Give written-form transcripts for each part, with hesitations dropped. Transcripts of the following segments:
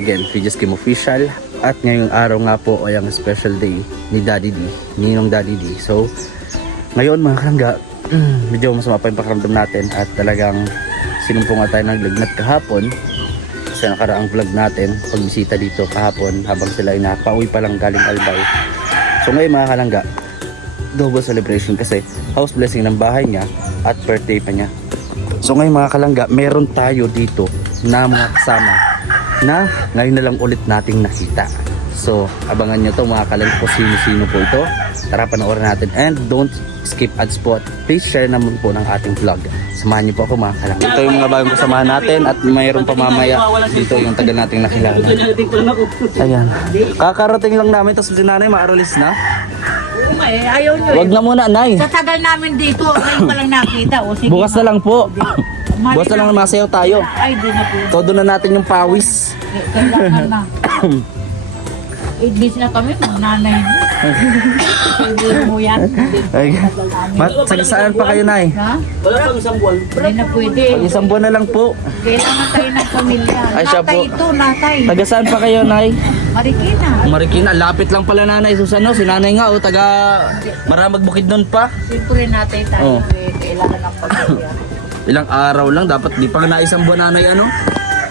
again, Fidges Kim Official. At ngayong araw nga po ay ang special day ni Daddy D, Ninong Daddy D. So, ngayon mga kalangga, medyo masama pa yung pakiramdam natin at talagang sinumpo nga tayo ng lagnat kahapon sa nakaraang vlog natin, pagbisita dito kahapon habang sila ay nakauwi pa lang galing Albay. So ngayon mga kalangga, double celebration kasi house blessing ng bahay niya at birthday pa niya. So ngayon mga kalangga, meron tayo dito na mga kasama na ngayon na lang ulit nating nakita. So abangan nyo to mga kalangga kung sino-sino po ito. Tara panoorin natin and don't skip ads po. Please share naman po ng ating vlog. Samahan niyo po ako mga kalangga. Ito yung mga bagong kasamahan natin at mayroon pa mamaya dito yung tagal nating nakilala. Ayan. Kakarating lang namin tapos si nanay maaralis na. Ayaw nyo Wag na muna, nay. Sa tagal namin dito, ngayon pa lang nakita. O, sige, Bukas na lang po. Bukas na lang masayaw tayo. Ay, di na po. Todo na natin yung pawis. Kailangan na. 8 days na kami, nanay mo. Hindi mo yan. Ay, sagasaan pa kayo, nay? Ha? Wala pang isang buwan. Hindi na pwede. Isang buwan na lang po. Kailangan tayo ng pamilya. Ay, siya Natay po. ito, natay. Tagasaan pa kayo, nay? Marikina. Marikina, lapit lang pala nanay Susano. Si nanay nga, taga Maramag Bukid nun pa. Siyempre natay Oh. tayo. Kailangan ng pamilya. Ilang araw lang, dapat di pa na isang buwan nanay ano?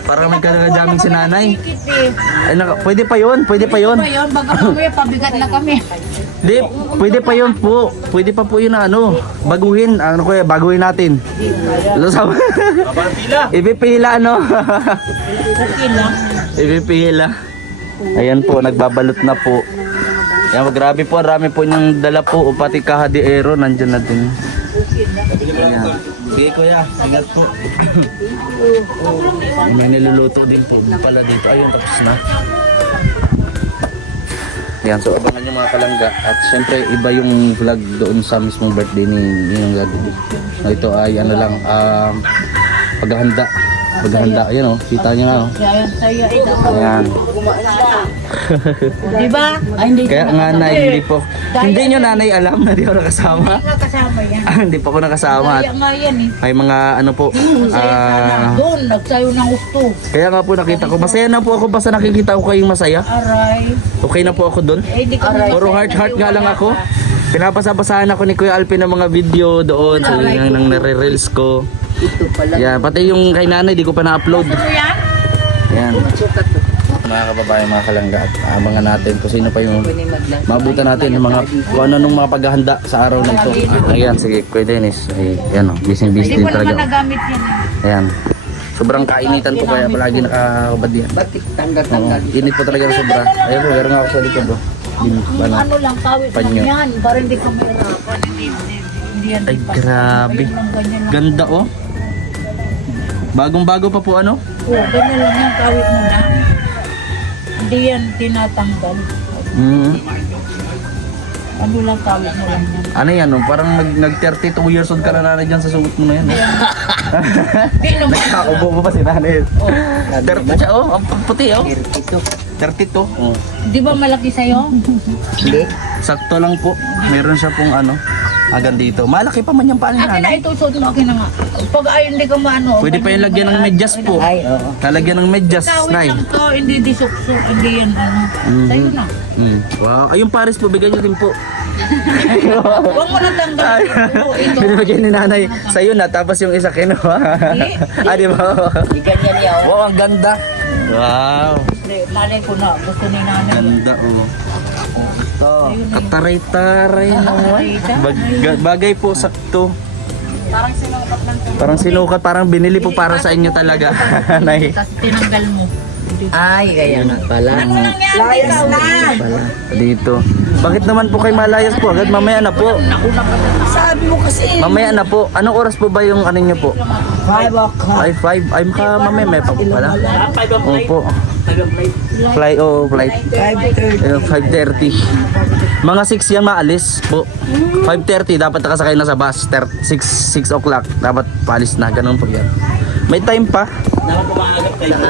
Para may kagajaming si nanay. Ay, pwede pa yun, pwede pa yun. Pwede pa yun, baga mamaya pabigat na kami. Di, pwede pa yun po. Pwede pa po yun na ano, baguhin. Ano kuya, baguhin natin. Ano sa Ipipila ano? Okay lang. Ipipila. Ayan po, nagbabalot na po. Ayan, grabe po, rami po niyang dala po. O pati kahadiero, nandyan na din. Ayan. Sige kuya, ingat po. May niluluto din po pala dito. Ayun, tapos na. Ayan, so abangan nyo mga kalangga. At syempre, iba yung vlog doon sa mismong birthday ni Ninong Daddy. Ito ay ano lang, paghahanda. Paghahanda, ayan o, kita nyo nga o. Ayan, tayo ito. Ayan. Diba? Ay, hindi Kaya nga nay, hindi po. Hindi nyo nanay alam na di ako nakasama. Hindi nga kasama yan. Hindi pa ako nakasama. Kaya nga yan eh. May mga ano po. Doon, nagsayo ng gusto. Kaya nga po nakita ko. Masaya na po ako basta nakikita ko kayong masaya. Aray. Okay na po ako doon. Eh, di kami. Puro heart nga lang ako. Pinapasa-basahan ako ni Kuya Alpin ng mga video doon. So yung nang nare-reels ko. Yan, pati yung kay nanay di ko pa na-upload. Ano yan? Yan. Mga kababayan, mga kalangga, at abangan natin kung sino pa yung maabutan natin ng mga kung ano nung mga paghahanda sa araw na ito. Ayan, sige, Kuya Dennis. Ayan o, busy-busy Hindi din ko naman talaga. nagamit yan. Ayan. Sobrang kainitan po kaya palagi nakakabad yan. Oo, init po talaga ng sobra. Ayan po, meron nga ako sa likod bro. Ano lang, kawit lang Panyo. yan. Para hindi ko mahirapan. Hindi yan. Ay, grabe. Ganda oh. Bagong-bago pa po ano? Oo, ganyan lang yan, kawit mo na. Hindi yan tinatanggal. Ano lang, kawit mo lang yan. Ano yan oh? Parang nag 32 years old ka na nanay dyan sa suot mo na yan. Hindi naman. Nakaubo pa si nanay. 30 siya oh. Ang puti oh. 32. Oh. Di ba malaki sa'yo? Hindi. Sakto lang po. Meron siya pong ano. Hanggang dito. Malaki pa man yung paan ni Akin na nanay. ito, suot mo. Akin na nga. Pag ay hindi ka maano. Pwede pa yung lagyan ng medyas po. Ay, oo. Lalagyan ng medyas, Kawit nay. lang to, hindi disukso. Hindi yan ano. Sa'yo na. Wow. Ay, yung Paris po, bigyan nyo din po. Huwag mo na tanggal. Oo, ito. Binibigyan ni nanay. Sa'yo na, tapos yung isa kinuha. Ah, di ba? Ganyan niya. Wow, ang ganda. Wow. Hindi, nanay ko na. Gusto ni nanay. Ganda, oh. Oo. Kataray-taray naman. Bagay po, sakto. Parang sinukat lang to. Parang sinukat, parang binili po para sa inyo talaga. Nay. Tapos tinanggal mo. Ay, kaya na pala. Layas na! Pala, dito. Bakit naman po kayo malayas po? Agad mamaya na po. Sabi mo kasi. Mamaya na po. Anong oras po ba yung ano nyo po? 5 o'clock. Ay, 5. Ay, mamaya may pa po pala. Opo. Flight. 5:30. Mga 6 yan maalis po. 5:30 dapat nakasakay na sa bus. 6 o'clock dapat paalis na. Ganun po yan. May time pa.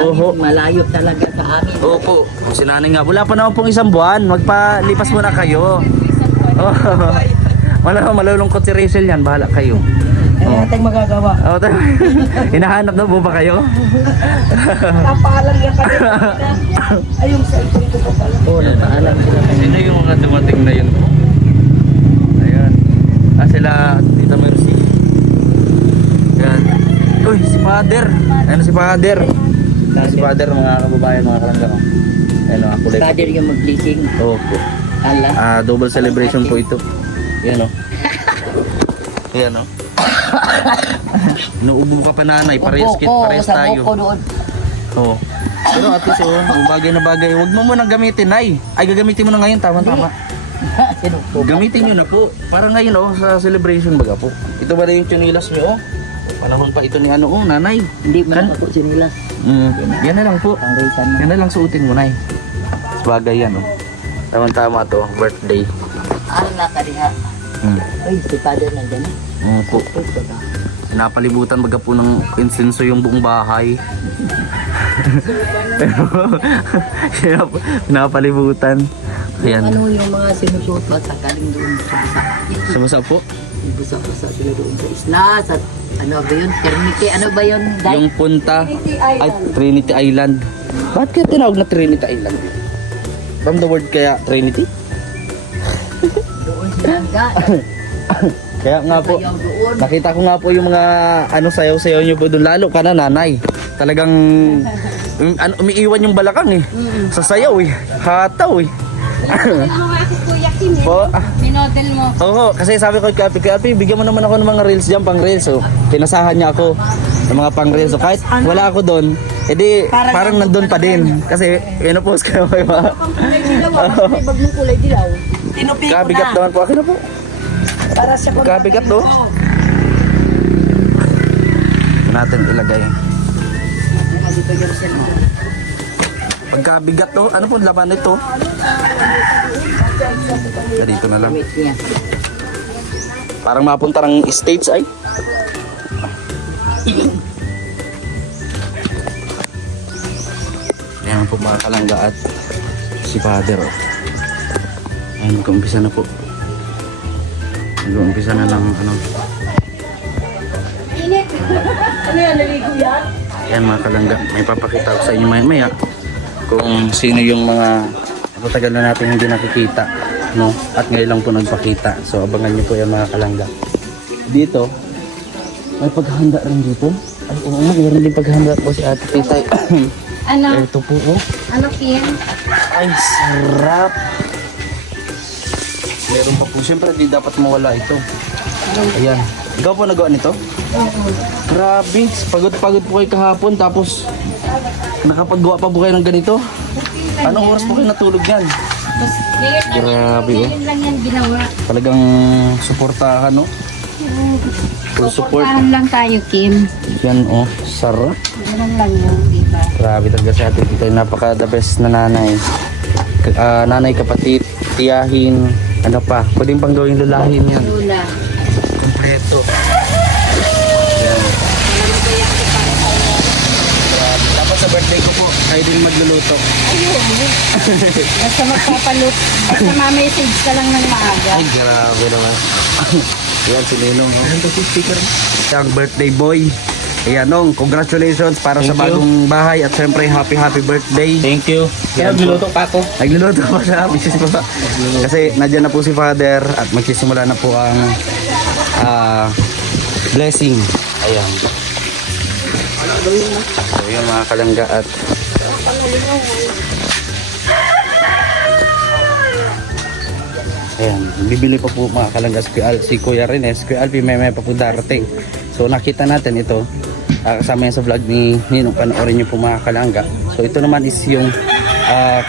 Oho. Malayo talaga sa amin. Opo. Sinanay nga. Wala pa naman pong isang buwan. Magpalipas muna kayo. Oh. Malulungkot si Rachel yan, bahala kayo. Ano natin magagawa? Oh, hinahanap na po ba kayo? Napaalam niya kanina. Ay, yung cellphone ko pa pala. Oo, napaalam sila kanina. Sino yung mga dumating na yun po? Ayan. Sila Tita Mercy. Ayan. Uy, si Father. Ayan si Father. Si Father, mga kababayan, mga kalangga. Ayan, mga kulay. Father yung mag-bleaching. Oo po. Ala. Double celebration po ito. Ayan o. Ayan o. Inuubo ka pa nanay, parehas tayo. Upo ko doon. Oo. Pero at least bagay na bagay. Huwag mo muna gamitin, Nay. Ay, gagamitin mo na ngayon, tama. Sinupo. Gamitin nyo na po. Para ngayon sa celebration baga po. Ito ba na yung chinilas nyo Panahon pa ito ni nanay. Hindi man ako sinilas. Yan na lang po. Ang reason mo. Yan na lang suotin mo, Nay. Bagay yan Tama to, birthday. Ang nakariha. Ay, si Father nandiyan. Po. Napalibutan baga po ng insenso yung buong bahay. Napalibutan. Ayan. Ano yung mga sinusuot ba sa kaling doon sa basa? Sumasa po? Basa-basa sila doon sa isla, sa ano ba yun? Trinity, ano ba yun? Yung punta ay Trinity Island. Bakit kaya tinawag na Trinity Island? From the word kaya Trinity? Doon sila hangga. Kaya nga po, Sayaw doon. nakita ko nga po yung mga sayaw-sayaw nyo po doon. Lalo ka na nanay. Talagang umiiwan yung balakang sa sayaw Hataw Kuya Kim, Po, minodel mo. Oo, kasi sabi ko kay Alpi, bigyan mo naman ako ng mga reels dyan, pang reels. So, tinasahan niya ako ng mga pang reels. So, kahit wala ako doon, edi parang nandun pa din. Kasi, post ka naman yung mga... Bag mong kulay dilaw. Tinupi ko Kabigat na. naman po. Akin na po. Para sa Kabigat to. Ito natin ilagay. Pagkabigat to, ano po laman nito? Dito na lang. Wait niya. Parang mapunta ng stage ay. Ayan po mga kalangga at si Father Ayan, mag-umpisa na po. Mag-umpisa na lang Init. Ano yan, naligo yan? Ayan mga kalangga, may papakita ko sa inyo maya kung sino yung mga matagal na natin hindi nakikita at ngayon lang po nagpakita. So abangan nyo po yan mga kalangga. Dito may paghahanda rin dito. Ay oo, mayroon din paghahanda po si Ate Titay. Ano? Ito po Ano, Kim? Ay sarap. Meron pa po, siyempre di dapat mawala ito. Ayan, ikaw po nagawa nito? Grabe, pagod po kayo kahapon tapos nakapagawa pa po kayo ng ganito. Anong oras po kayo natulog yan? Grabe Ngayon lang yan ginawa. Talagang suportahan full support. Suportahan lang tayo, Kim. Yan sarap. Ganun lang yun, diba? Grabe talaga sa atin dito. Napaka the best na nanay. Nanay, kapatid, tiyahin, ano pa. Pwedeng pang gawing lulahin yan. Lula. Kompleto. Dapat sa birthday ko po, kayo din magluluto. Basta magpapalut. Basta ma-message ka lang ng maaga. Ay, grabe naman. Ayan, si Ninong. Ayan, si speaker. Yung birthday boy. Ayan, Nong, congratulations para sa bagong bahay at syempre happy birthday. Thank you. Kaya nagluluto pa ako. Nagluluto pa siya, misis pa. Kasi nandiyan na po si Father at magsisimula na po ang blessing. Ayan. So yun mga kalangga at ayan, bibili pa po mga kalangga si Kuya Rines, Kuya Alpi may pa po darating. So nakita natin ito kasama yan sa vlog ni Ninong, panoorin nyo po mga kalangga. So ito naman is yung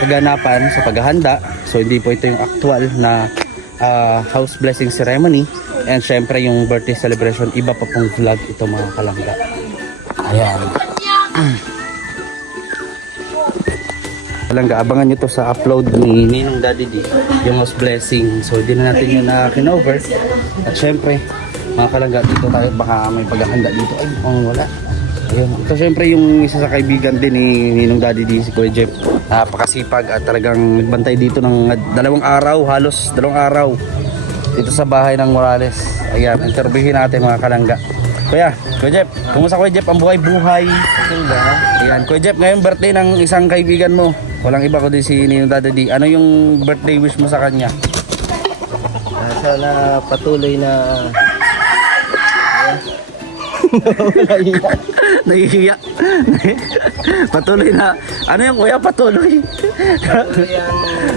kaganapan sa paghahanda. So hindi po ito yung actual na house blessing ceremony. And syempre yung birthday celebration, iba pa pong vlog ito mga kalangga. Ayan. Kalangga, abangan nyo to sa upload ni Ninong Daddy D, yung house blessing. So hindi na natin yun kinover. At syempre, mga kalangga, dito tayo baka may paghahanda dito. Ay, wala. Ayun. Ito syempre yung isa sa kaibigan din ni Ninong Daddy D, si Kuya Jeff. Napakasipag at talagang nagbantay dito ng halos 2 araw. dito sa bahay ng Morales. Ayan, interviewin natin mga kalangga. Kuya Jeff, kumusta Kuya Jeff ang buhay-buhay? Ayan, Kuya Jeff, ngayon birthday ng isang kaibigan mo. Walang iba kundi si Ninong Daddy D. Ano yung birthday wish mo sa kanya? Sana patuloy na Nahihiya. Patuloy na. Ano yung kuya? Patuloy.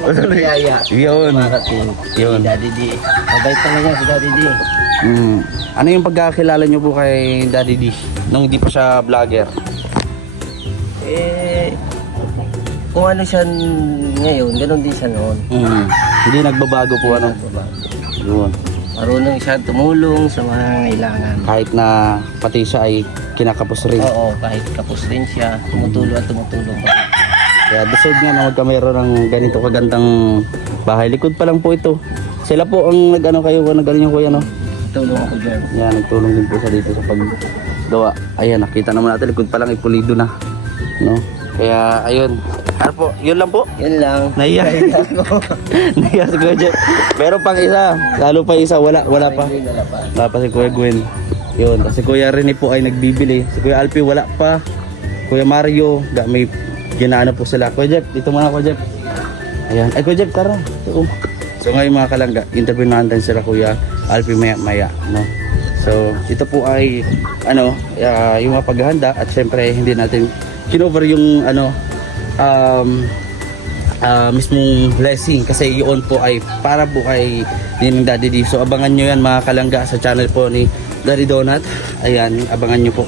Patuloy. yaya. Yun. Marating. Yun. Si Daddy D. Mabait talaga si Daddy D. Ano yung pagkakilala nyo po kay Daddy D? Nung hindi pa siya vlogger? Kung ano siya ngayon, ganoon din siya noon. Hindi nagbabago po ano? Yun. Marunong siya tumulong sa mga kailangan. Kahit na pati siya ay kinakapos rin. Oo, kahit kapos din siya, tumutulong at tumutulong pa. Kaya deserve nga na magkamero ng ganito kagandang bahay. Likod pa lang po ito. Sila po ang nag-ano kayo, nag-ano yung kuya no? Tulong ako dyan. Yan, nagtulong din po sa dito sa paggawa. Ayan, nakita naman natin, likod pa lang ipulido na. No? Kaya, ayun. Ano po, yun lang po. Yan lang. Nahiya. Nahiya si Kuya Jeff. Pero pang isa, lalo pa isa, wala pa. Wala pa si Kuya Gwen. Yun, kasi Kuya Rene po ay nagbibili. Si Kuya Alpi wala pa. Kuya Mario, may ginaano po sila. Kuya Jeff, dito muna Kuya Jeff. Ayan, ay Kuya Jeff, tara. So ngayon mga kalangga, interview natin sila Kuya Alpi maya, no? So, ito po ay, yung mga paghahanda at syempre hindi natin kinover yung, mismong blessing kasi yun po ay para po kay Ninong Daddy D. So abangan nyo yan mga kalangga sa channel po ni Daddy Donut. Ayan, abangan nyo po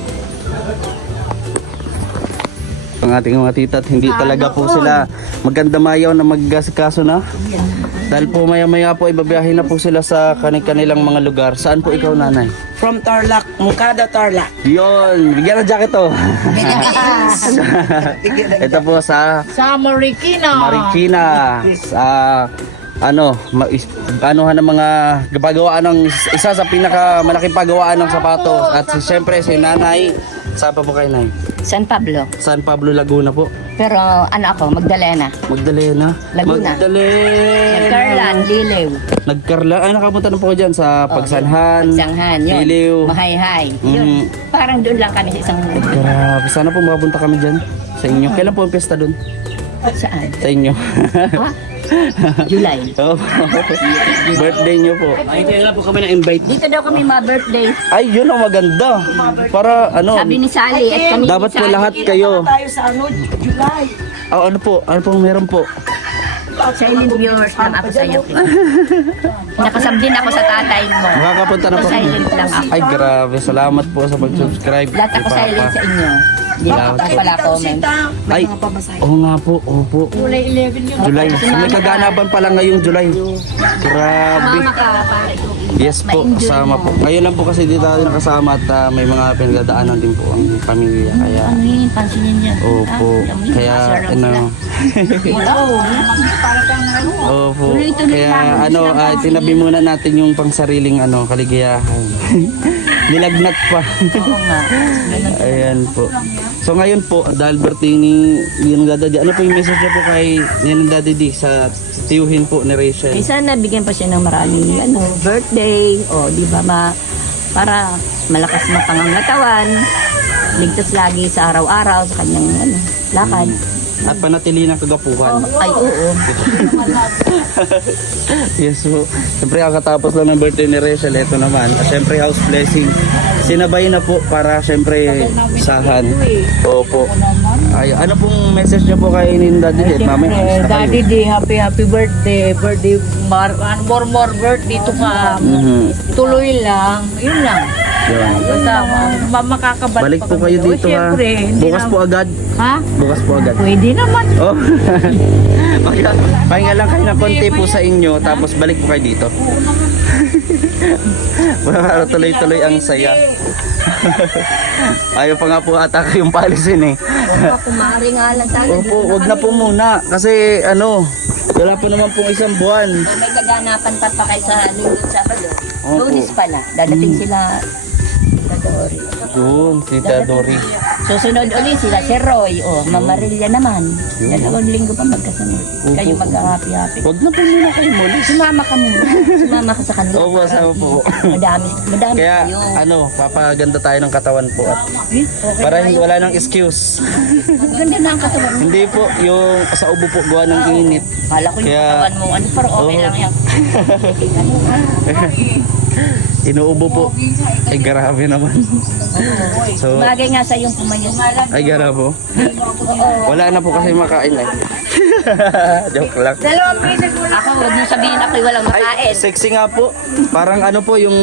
ang ating mga tita at hindi talaga po sila maganda mayaw na maggasikaso na dahil po maya maya po ibabiyahin na po sila sa kanilang mga lugar. Saan po ikaw nanay? From Tarlac, Mukada Tarlac. Yun, bigyan ng jacket to. Ito po sa Marikina sa anuhan ng mga gapagawaan ng isa sa pinakamalaking pagawaan ng sapatos at siyempre si nanay. Saan pa po kayo nay? San Pablo. San Pablo, Laguna po. Pero Magdalena. Magdalena. Laguna. Magdalena. Nagkarlan, Lilew. Nagkarla. Ay, nakapunta na po ko dyan sa Pagsanhan. Sanghan, yun. Lilew. Mahayhay. Yun. Parang doon lang kami sa isang Grabe. Sana po makapunta kami dyan sa inyo. Kailan po ang piyesta doon? saan? Sa inyo. Ha? July. Oh, birthday nyo po. Ay, kaya po kami na-invite. Dito daw kami ma-birthday. Ay, yun ang maganda. Para Sabi ni Sally at kami dapat ni po Sally. lahat kayo. Tayo sa July. Ano po? Ano pong meron po? Silent viewers lang ako sa iyo. Nakasab din ako sa tatay mo. Makakapunta na po. Silent lang ako. Ay, grabe. Salamat po sa pag-subscribe. Lahat ako kay Papa. silent sa inyo. Hindi Salamat ako po. pala comment. Ay, oo nga po. Opo. July 11 yun. July. So, may kaganapan pala ngayong July. Grabe. Mama ka, pare. Yes po, kasama po. Ngayon lang po kasi dito tayo nakasama at may mga pinagdadaanan din po ang pamilya. Kaya, Ano yun? Pansinin niya. opo. Kaya, opo. Kaya, tinabi muna natin yung pangsariling kaligayahan. Nilagnat pa. Oo nga. Ayan po. So ngayon po, dahil birthday ni Ninong Daddy D, ano po yung message niyo po kay Ninong Daddy D sa tiyuhin po ni Rachel? Eh, sana bigyan pa siya ng maraming birthday o di ba para malakas mapangangatawan, ligtas lagi sa araw-araw sa kanyang lakad. At panatili ng kagapuhan. Ay, oo. Yes po. Siyempre kakatapos lang ng birthday ni Rachel, ito naman. At siyempre house blessing. Sinabay na po para siyempre isahan. Opo. Ay, ano pong message niyo po kay Ninong Daddy D? Mamaya, Daddy D, happy birthday. Birthday, more birthday to come. Tuloy lang. Yun lang. Basta makakabalik Balik po kayo dito ha. Bukas po agad. Ha? Bukas po agad. Pwede naman. Oh. Pahinga lang kayo ng konti po sa inyo, tapos balik po kayo dito. Para tuloy-tuloy ang saya. Ayaw pa nga po ata kayong paalisin eh. Kumari nga lang sana. Opo, wag na po muna. Kasi wala po naman pong isang buwan. May kaganapan pa kayo sa Linggo Sabado. Opo. Lunes pala. Dadating sila sa Dory. Doon, si Tita Dory. Susunod ulit sila si Roy. Mamarilla naman. 2 linggo pa magkasunod. Kayo magka-happy-happy. Huwag na po muna kayo muli. Sumama ka muna. Sumama ka sa kanila. Opo, sama po. Madami Kaya kayo. papaganda tayo ng katawan po at Okay para na yun. wala nang excuse. Ang ganda na ang katawan mo. Hindi po, yung sa ubo po gawa ng init. Kala ko yung Kaya- katawan mo. Ano, pero okay Oo. lang yan. Inuubo po. Ay, grabe naman. So, Bagay nga sa yung pumayat. ay, gara po. Wala na po kasi makain eh. Joke lang. Ako, huwag mo sabihin ako'y walang Ay, makain. sexy nga po. Parang ano po yung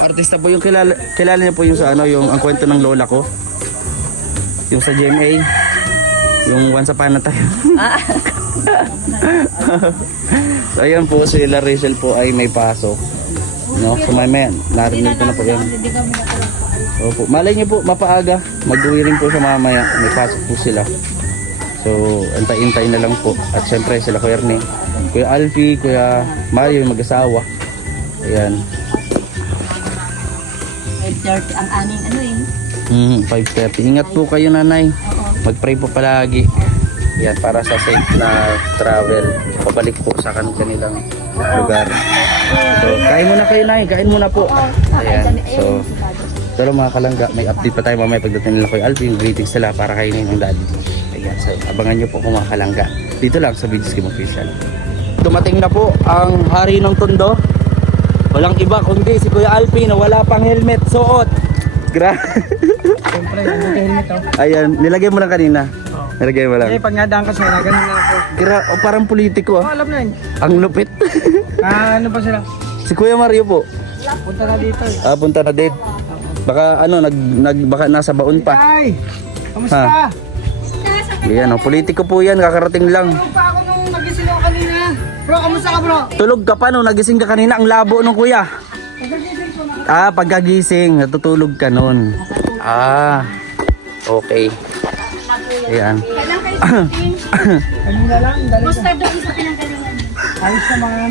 artista po yung kilala niya po yung sa ano yung ang kwento ng lola ko. Yung sa GMA. Yung Once Upon a Time. Ah, So ayan po sila Rachel po ay may pasok. No, mamaya narinig ko na po yan. Opo. Malay niyo po mapaaga. Mag-uwi rin po siya mamaya. May pasok po sila. So antay-intay na lang po. At syempre sila Kuya Erne, Kuya Alfie, Kuya Mario yung mag-asawa. Ayan. 5:30 ang aming ano eh. 5:30. Ingat po kayo nanay. Mag-pray po palagi. Yan para sa safe na travel. Pabalik po sa kanilang lugar. So, kain muna kayo nay. Kain muna po. Ayan. So, pero mga kalangga, may update pa tayo mamaya pagdating nila Kuya Alvin. Greetings sila para kainin ng daddy. Ayan. So, abangan nyo po kung mga kalangga. Dito lang sa Videos Game Official. Dumating na po ang hari ng Tondo. Walang iba kundi si Kuya Alvin na wala pang helmet suot. Siyempre, ano kayo nito? Ayan, nilagay mo lang kanina. Nilagay mo lang. Eh, pag nadaan ka sila, ganun na ako. Parang politiko Oh, ah. alam na yun. Ang lupit. Ano pa sila? Si Kuya Mario po. Punta na dito eh. Punta na date. Baka ano, baka nasa baon pa. Ay! Kamusta? Yan, oh, politiko po yan, kakarating lang. Tulog pa ako nung nagising ako kanina. Bro, kamusta ka bro? Tulog ka pa no, nagising ka kanina, ang labo nung kuya. Pagkagising, natutulog ka nun. Okay. Ayan. Kanina lang, dali ka. Ayos naman.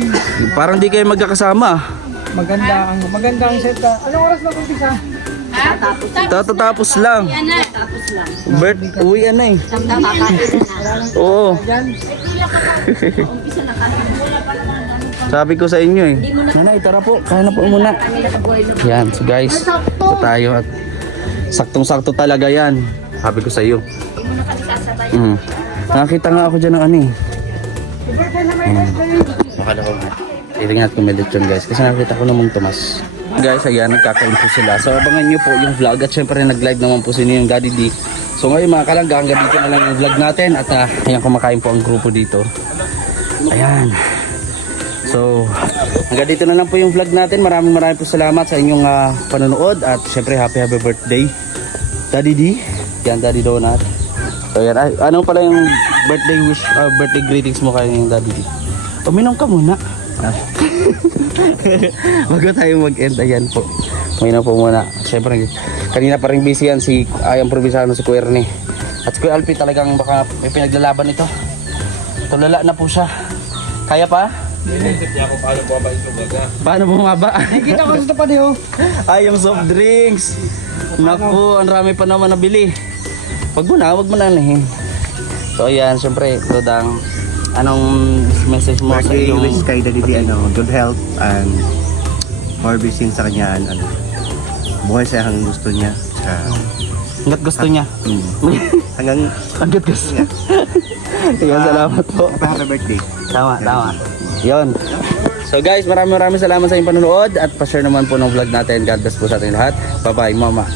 Parang di kayo magkakasama. Maganda ang set ka. Anong oras na kumpisa? Tatapos lang. tapos lang. Bert, uwi na eh. Samtang kakain na. Oo. Yan. Umpisa na kakain. Sabi ko sa inyo eh. Nanay, tara po. Kaya na po muna. Yan, so guys. So tayo at saktong-sakto talaga yan. Sabi ko sa iyo. Nakakita nga ako dyan ng ano eh. Makalaw nga. Iringat ko medit yun guys. Kasi nakita ko namang Tomas. Guys, ayan, nagkakain po sila. So abangan nyo po yung vlog. At syempre nag-live naman po sino yung Daddy D. So ngayon mga kalangga, hanggang dito na lang yung vlog natin. At ayan, kumakain po ang grupo dito. Ayan. So, hanggang dito na lang po yung vlog natin. Maraming po salamat sa inyong panonood. At syempre, happy birthday, Daddy D. Yan, Daddy Donut. So, yan. Ano pala yung birthday wish, birthday greetings mo kay yung Daddy D? Uminom ka muna. Bago tayo mag-end, ayan po. Uminom po muna. Syempre, kanina pa rin busy yan si Ayang Provinciano, si Kuya Erne. At si Kuya Alfie talagang baka may pinaglalaban ito. Tulala na po siya. Kaya pa? Inisip niya kung paano bumaba yung sumaga. Paano bumaba? Kita ko sa tapad eh oh. Ay, yung soft drinks. Naku, ang rami pa naman nabili. Wag mo na nahin. So ayan, syempre, Dodang, anong message mo sa Birthday iyong... wish kay Daddy D, good health and more blessings sa kanya and buhay siya hanggang gusto niya. Hanggat gusto niya. Hanggang Hanggat gusto niya. Ayan, salamat po. happy birthday. Tama. Yun. So guys, maraming salamat sa inyong panonood at pa-share naman po ng vlog natin. God bless po sa ating lahat. Bye-bye, mama.